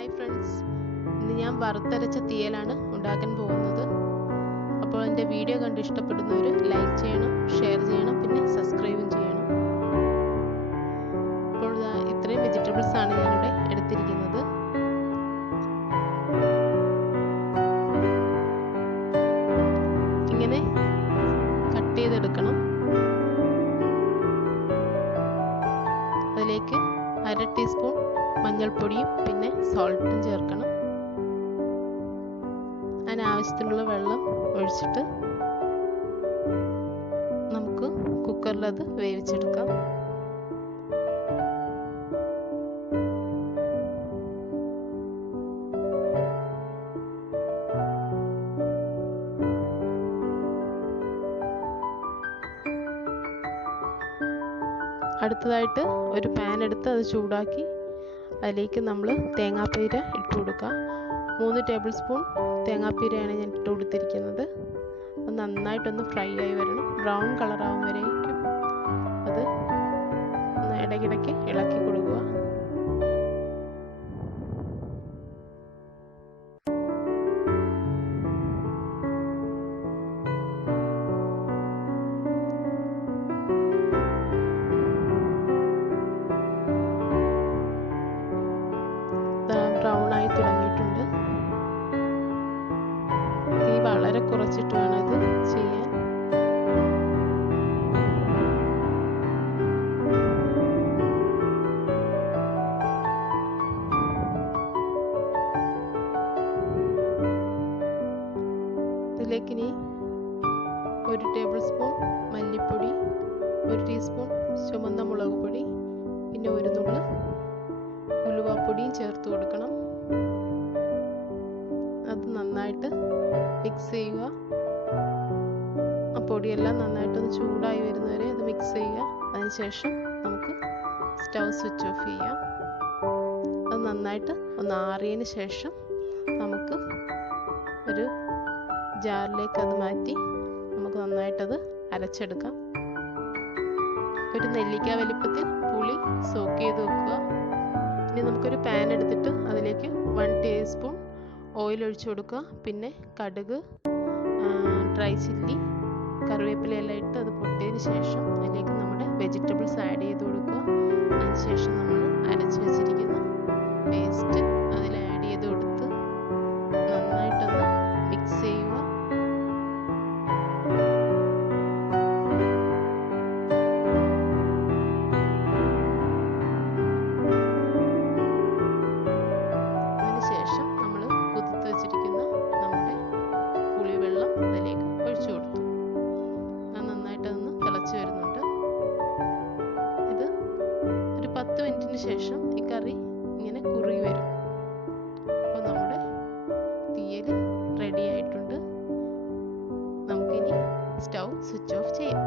Hi friends, ഇന്ന് ഞാൻ വറുത്തരച്ച തീയലാണ് ഉണ്ടാക്കാൻ പോകുന്നത്. അപ്പോൾ എൻ്റെ വീഡിയോ കണ്ട് ഇഷ്ടപ്പെടുന്നവർ ലൈക്ക് ചെയ്യണം, ഷെയർ ചെയ്യണം, പിന്നെ സബ്സ്ക്രൈബും ചെയ്യണം. അപ്പോൾ ഇത്രയും വെജിറ്റബിൾസ് ആണ് ഞാനിവിടെ എടുത്തിരിക്കുന്നത്. ഇങ്ങനെ കട്ട് ചെയ്തെടുക്കണം. അതിലേക്ക് 1/2 ടീസ്പൂൺ മഞ്ഞൾപ്പൊടിയും പിന്നെ സോൾട്ടും ചേർക്കണം. അതിനാവശ്യത്തിനുള്ള വെള്ളം ഒഴിച്ചിട്ട് നമുക്ക് കുക്കറിൽ അത് വേവിച്ചെടുക്കാം. അടുത്തതായിട്ട് ഒരു പാൻ എടുത്ത് അത് ചൂടാക്കി അതിലേക്ക് നമ്മൾ തേങ്ങാപ്പീര ഇട്ട് കൊടുക്കുക. 3 ടേബിൾ സ്പൂൺ തേങ്ങാപ്പീരയാണ് ഞാൻ ഇട്ട് കൊടുത്തിരിക്കുന്നത്. അത് നന്നായിട്ടൊന്ന് ഫ്രൈ ആയി വരണം. ബ്രൗൺ കളറാവും വരേക്കും അത് ഒന്ന് ഇടയ്ക്കിടയ്ക്ക് ഇളക്കി കൊടുക്കുക. ബ്രൗൺ ആയി തുടങ്ങിയിട്ടുണ്ട്. തീ വളരെ കുറച്ചിട്ട് വേണം ഇത് ചെയ്യാൻ. ഇതിലേക്ക് ഇനി 1 ടേബിൾ സ്പൂൺ മല്ലിപ്പൊടി, 1 ടീസ്പൂൺ ചുവന്ന മുളക് പൊടി, പിന്നെ 1 നുള്ള് ഉലുവാപ്പൊടിയും ചേർത്ത് കൊടുക്കണം. അത് നന്നായിട്ട് മിക്സ് ചെയ്യുക. ആ പൊടിയെല്ലാം നന്നായിട്ടൊന്ന് ചൂടായി വരുന്നവരെ അത് മിക്സ് ചെയ്യുക. അതിനുശേഷം നമുക്ക് സ്റ്റൗ സ്വിച്ച് ഓഫ് ചെയ്യാം. അത് നന്നായിട്ട് ഒന്ന് ആറിയതിന് ശേഷം നമുക്ക് ഒരു ജാറിലേക്ക് അത് മാറ്റി നമുക്ക് നന്നായിട്ടത് അരച്ചെടുക്കാം. ഒരു നെല്ലിക്ക വലിപ്പത്തിൽ പുളി സോക്ക് ചെയ്ത് വെക്കുക. ഇനി നമുക്കൊരു പാൻ എടുത്തിട്ട് അതിലേക്ക് 1 ടീസ്പൂൺ ഓയിൽ ഒഴിച്ചു കൊടുക്കുക. പിന്നെ കടുക്, ഡ്രൈ ചില്ലി, കറിവേപ്പിലയെല്ലാം ഇട്ട് അത് പൊട്ടിയതിന് ശേഷം അതിലേക്ക് നമ്മുടെ വെജിറ്റബിൾസ് ആഡ് ചെയ്ത് കൊടുക്കുക. അതിനുശേഷം നമ്മൾ അരച്ച് വെച്ചിരിക്കുന്ന പേസ്റ്റ് അതിൽ ആഡ് ചെയ്ത് കൊടുത്ത് നന്നായിട്ടൊന്ന് മിക്സ് ചെയ്യുക. അതിലേക്ക് ഒഴിച്ചു കൊടുത്തു. അത് നന്നായിട്ടൊന്ന് തിളച്ച് വരുന്നുണ്ട്. ഇത് ഒരു 10 മിനിറ്റിന് ശേഷം ഈ കറി ഇങ്ങനെ കുറുകി വരും. അപ്പോൾ നമ്മുടെ തീയൽ റെഡി ആയിട്ടുണ്ട്. നമുക്കിനി സ്റ്റൗ സ്വിച്ച് ഓഫ് ചെയ്യാം.